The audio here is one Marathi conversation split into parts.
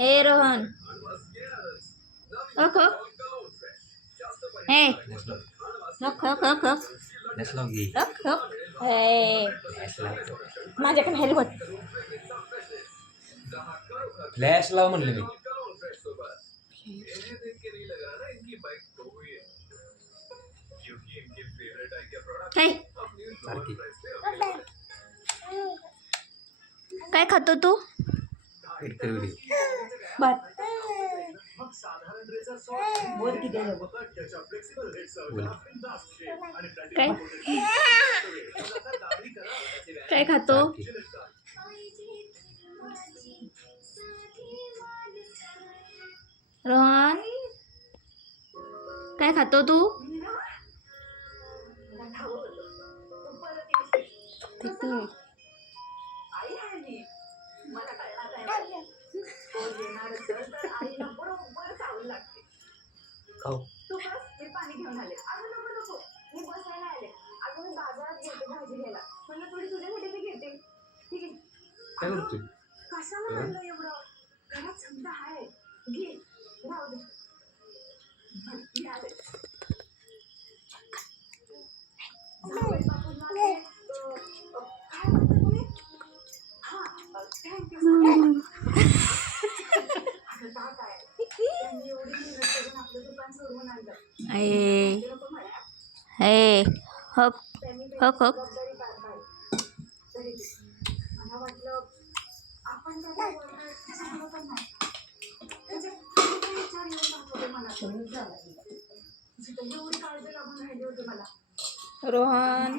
ए रोहन हक हक ए हक हक हक हक हक हक ए माझ्याकडे हेल्मेट फ्लॅश लाव म्हणलं मी. हे सारखी काय खातो तू इटकरवली. भात बोल. काय काय खातो सारखी. रोहन काय खातो तू खाऊ. काय करतोय? ए ए हक हक हक रोहन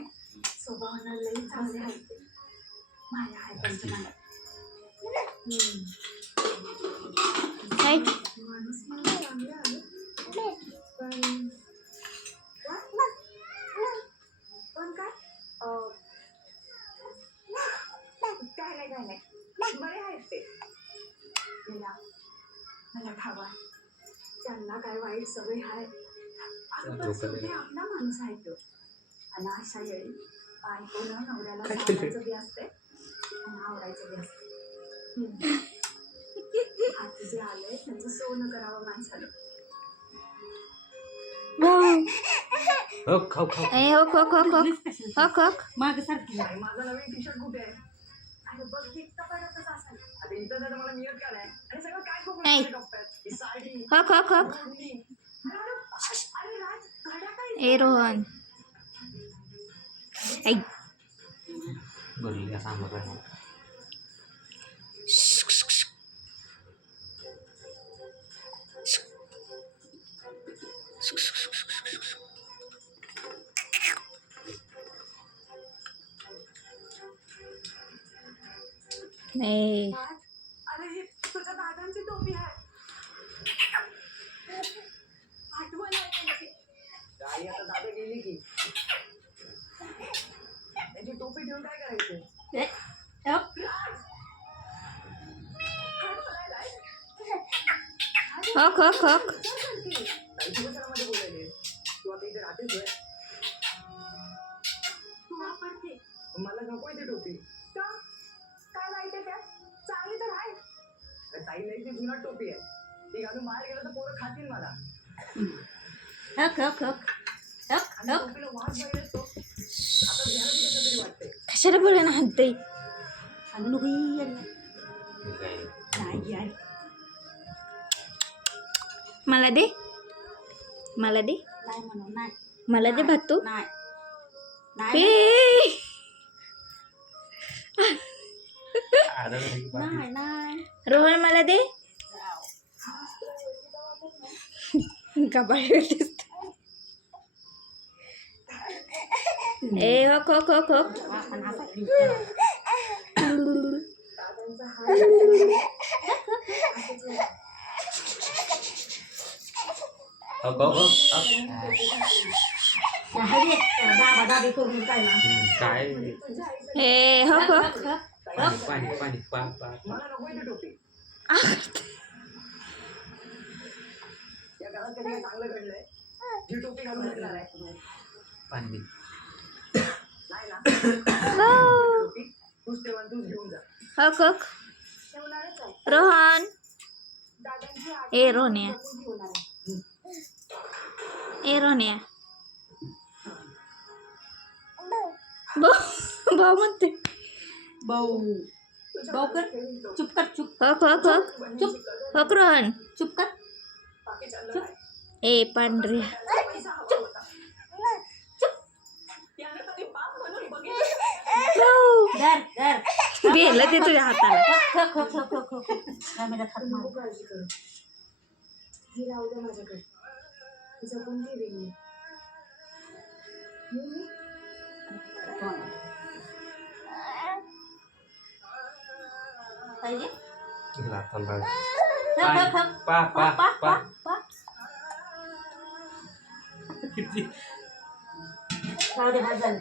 काय त्यांना काय वाईट सवय आहे आपला माणूस आहे तो आणि अशा वेळी बायकोनं नवऱ्याला सांगायचं बी असते आणि आवडायचं बी असते. आता जे आलंय त्यांचं सोनं करावं माणसानं. खाऊ खाऊ. ए हक हक हक हक हक हक माझा नवीन टी शर्ट कुठे आहे? अरे बघ तिथं पडतच असेल. आता इथं जर मला मिळत का नाही आणि सगळं काय खूप ए डॉक्टर ही साडी हक हक हक अरे राज घड्या काय ए रोहन ऐ बोलली का सांग बरं. ए अरे ही तुझ्या दादांची टोपी आहे. आठवण आहे त्यांची. गाडी आता दादा गेली की त्याची टोपी ठेवून काय करायचं? हक हक हक मध्ये बोलायले तू आता इथे राहतेच आहे. तू वापरते मला नकोय ती टोपी का? काय वाईट आहे त्यात? चांगली तर आहे. ताई नाही ती जुना टोपी आहे. ती घालून बाहेर गेलं तर पोरं खातील मला. हक हक हक हक आणि हक टोपीला वास बाहेर येतो. आता घ्यायला बी कसं तरी वाटतंय. कशाला बोलायला हाणते काय मला दे मला दे नाही म्हणून नाही मला दे भात तू नाही ए नाही नाही रोहन मला दे का बाहेर दिसत ए हक हक हक हक काय ए हक हक पाणी पाणी पाणी मला नकोय ती टोपी. या घरात कधी चांगलं घडलंय ही टोपी घालून येणार आहे. पाणी नाही ना टोपी तूच ठेवा तूच घेऊन जा. हक हक ठेवणारच आहे. रोहन ए रोन्या ए रोन्या भाऊ म्हणते भाऊ भाऊ कर चुप कर चुप हक हक हक चुप हक रोहन चुप कर चुप ए पांढरे धर धर गेलं ते तुझ्या हाताला खक खक खक खक खक रमेला हात मार काळजी कर ही राहू दे माझ्याकडे जपून ठेवेन मी पाहिजे लाथाला खक खक खक पा पा पा पा पा किती राहू दे भाजल